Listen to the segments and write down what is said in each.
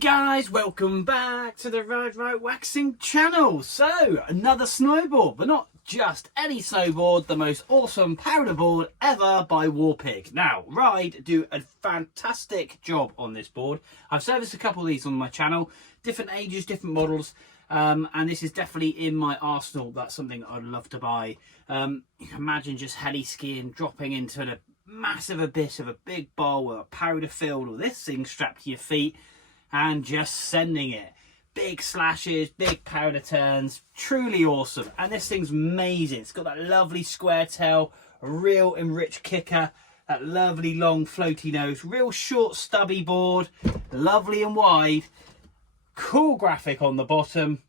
Guys, welcome back to the Ride Right Waxing channel. So, another snowboard, but not just any snowboard, the most awesome powder board ever by WARPIG. Now, Ride do a fantastic job on this board. I've serviced a couple of these on my channel, different ages, different models, and this is definitely in my arsenal. That's something I'd love to buy. You can imagine just heli skiing, dropping into a massive abyss of a big bowl with a powder field, or this thing strapped to your feet, and just sending it. Big slashes, big powder turns, truly awesome. And this thing's amazing. It's got that lovely square tail, a real enriched kicker, that lovely long floaty nose, real short stubby board, lovely and wide, cool graphic on the bottom.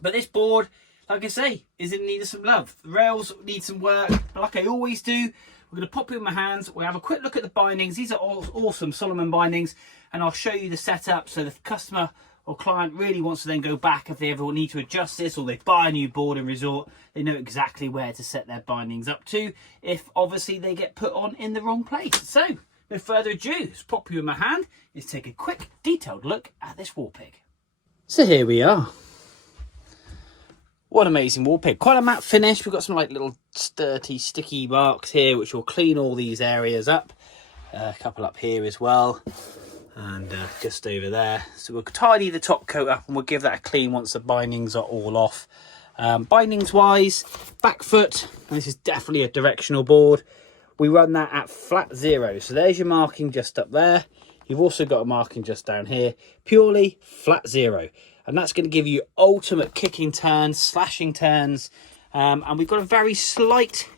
But this board, like I say, is in need of some love. The rails need some work, but like I always do, we're going to pop it in my hands. We'll have a quick look at the bindings. These are awesome Solomon bindings, and I'll show you the setup so the customer or client really wants to then go back if they ever need to adjust this, or they buy a new board and resort, they know exactly where to set their bindings up to if obviously they get put on in the wrong place. So no further ado, let's pop you in my hand. Let's take a quick detailed look at this WARPIG. So here we are. What amazing WARPIG. Quite a matte finish. We've got some like little dirty sticky marks here which will clean all these areas up. A couple up here as well, and just over there. So we'll tidy the top coat up and we'll give that a clean once the bindings are all off. Bindings wise, back foot, and this is definitely a directional board. We run that at flat 0. So there's your marking just up there. You've also got a marking just down here, purely flat 0. And that's going to give you ultimate kicking turns, slashing turns. And we've got a very slight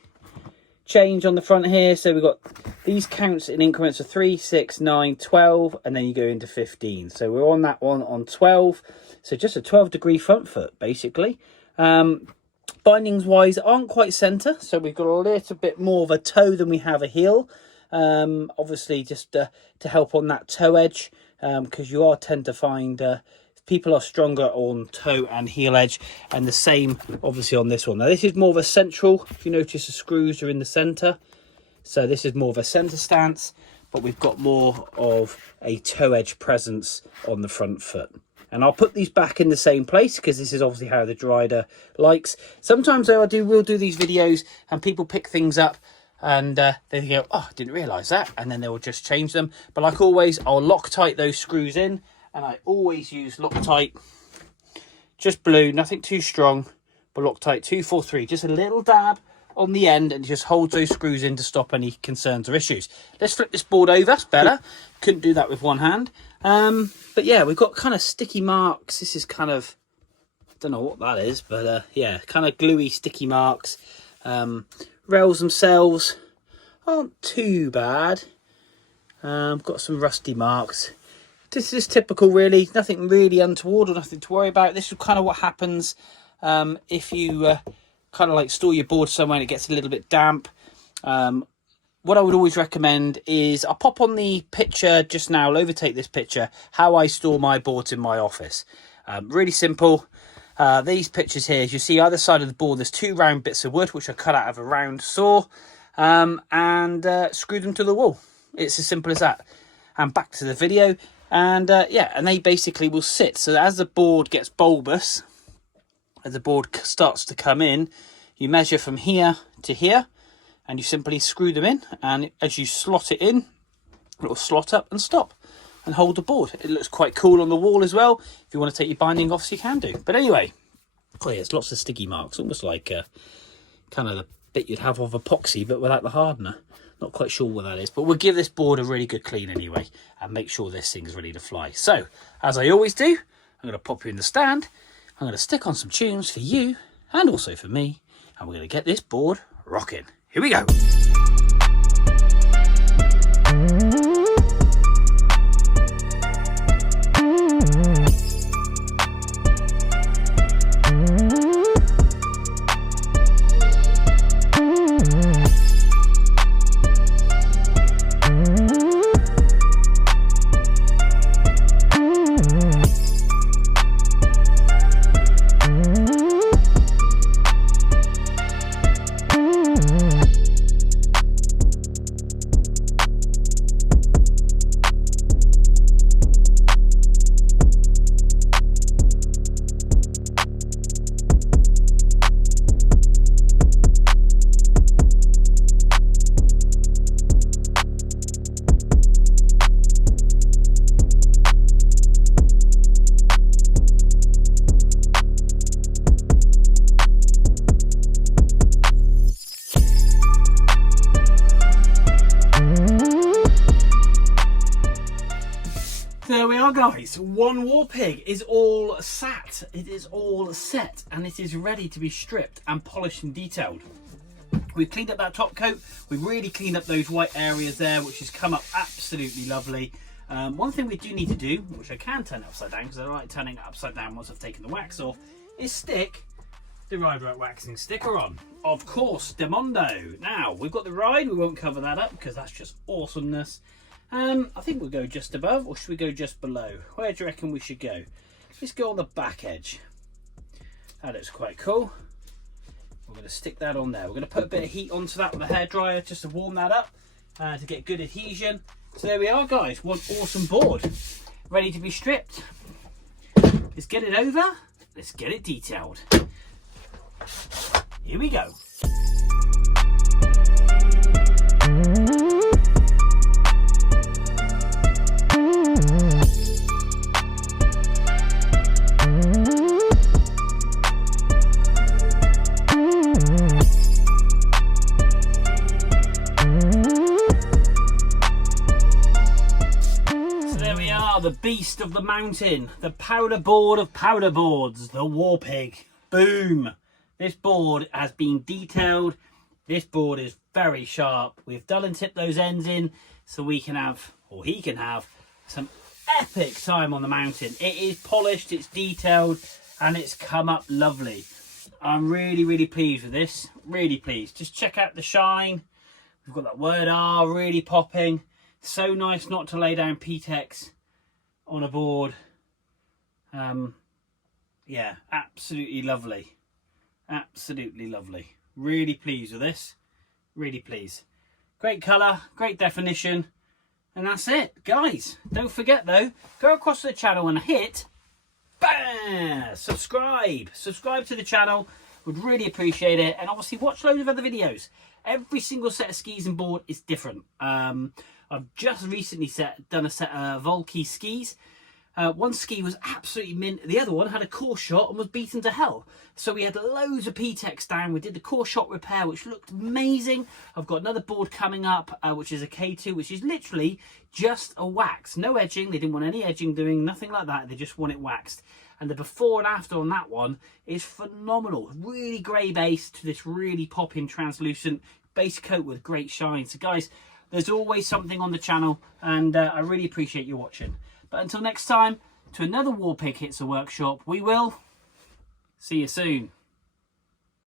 change on the front here. So we've got these counts in increments of 3, 6, 9, 12, and then you go into 15. So we're on that one on 12. So just a 12-degree front foot, basically. Bindings wise aren't quite centre. So we've got a little bit more of a toe than we have a heel. Obviously just to help on that toe edge, because you are tend to find people are stronger on toe and heel edge, and the same obviously on this one. Now this is more of a central, if you notice the screws are in the centre, so this is more of a centre stance, but we've got more of a toe edge presence on the front foot. And I'll put these back in the same place because this is obviously how the rider likes. Sometimes though we'll do these videos and people pick things up and they go, oh, I didn't realise that, and then they will just change them. But like always, I'll Loctite those screws in, and I always use Loctite, just blue, nothing too strong, but Loctite 243, just a little dab on the end, and it just holds those screws in to stop any concerns or issues. Let's flip this board over, it's better. Couldn't do that with one hand. But yeah, we've got kind of sticky marks. This is kind of, I don't know what that is, but yeah, kind of gluey sticky marks. Rails themselves aren't too bad. Got some rusty marks. This is typical really, nothing really untoward or nothing to worry about. This is kind of what happens if you kind of like store your board somewhere and it gets a little bit damp. What I would always recommend is, I'll pop on the picture just now, I'll overtake this picture, how I store my boards in my office. Really simple. These pictures here, as you see either side of the board, there's 2 round bits of wood which are cut out of a round saw, and screw them to the wall. It's as simple as that. And back to the video. And yeah, and they basically will sit. So as the board gets bulbous, as the board starts to come in, you measure from here to here, and you simply screw them in. And as you slot it in, it will slot up and stop and hold the board. It looks quite cool on the wall as well. If you want to take your binding off, so you can do. But anyway, oh yeah, there's lots of sticky marks, almost like kind of the bit you'd have of epoxy, but without the hardener. Not quite sure what that is, but we'll give this board a really good clean anyway and make sure this thing's ready to fly. So, as I always do, I'm going to pop you in the stand. I'm going to stick on some tunes for you and also for me, and we're going to get this board rocking. Here we go. guys, one WARPIG is all sat, it is all set, and it is ready to be stripped and polished and detailed. We've cleaned up that top coat, we've really cleaned up those white areas there, which has come up absolutely lovely. One thing we do need to do, which I can turn it upside down because I like turning it upside down once I've taken the wax off, is stick the Ride Right waxing sticker on. Of course, Demondo. Now, we've got the ride, we won't cover that up because that's just awesomeness. I think we'll go just above, or should we go just below? Where do you reckon we should go? Let's go on the back edge. That looks quite cool. We're going to stick that on there. We're going to put a bit of heat onto that with a hairdryer just to warm that up, to get good adhesion. So there we are, guys. One awesome board ready to be stripped. Let's get it over. Let's get it detailed. Here we go. The beast of the mountain, the powder board of powder boards, the WARPIG. Boom! This board has been detailed. This board is very sharp. We've done and tipped those ends in so we can have, or he can have, some epic time on the mountain. It is polished, it's detailed, and it's come up lovely. I'm really pleased with this. Really pleased. Just check out the shine. We've got that word R really popping. So nice not to lay down P-Tex on a board. Yeah, absolutely lovely. Absolutely lovely. Really pleased with this. Really pleased. Great colour, great definition. And that's it. Guys, don't forget though, go across to the channel and hit bam, subscribe. Subscribe to the channel. Would really appreciate it. And obviously watch loads of other videos. Every single set of skis and board is different. I've just recently done a set of Volkey skis. One ski was absolutely mint. The other one had a core shot and was beaten to hell. So we had loads of P-Tex down. We did the core shot repair, which looked amazing. I've got another board coming up, which is a K2, which is literally just a wax. No edging. They didn't want any edging doing, nothing like that. They just want it waxed. And the before and after on that one is phenomenal. Really grey base to this really popping translucent base coat with great shine. So guys, there's always something on the channel, and I really appreciate you watching. But until next time, to another WARPIG Hits a Workshop, we will see you soon.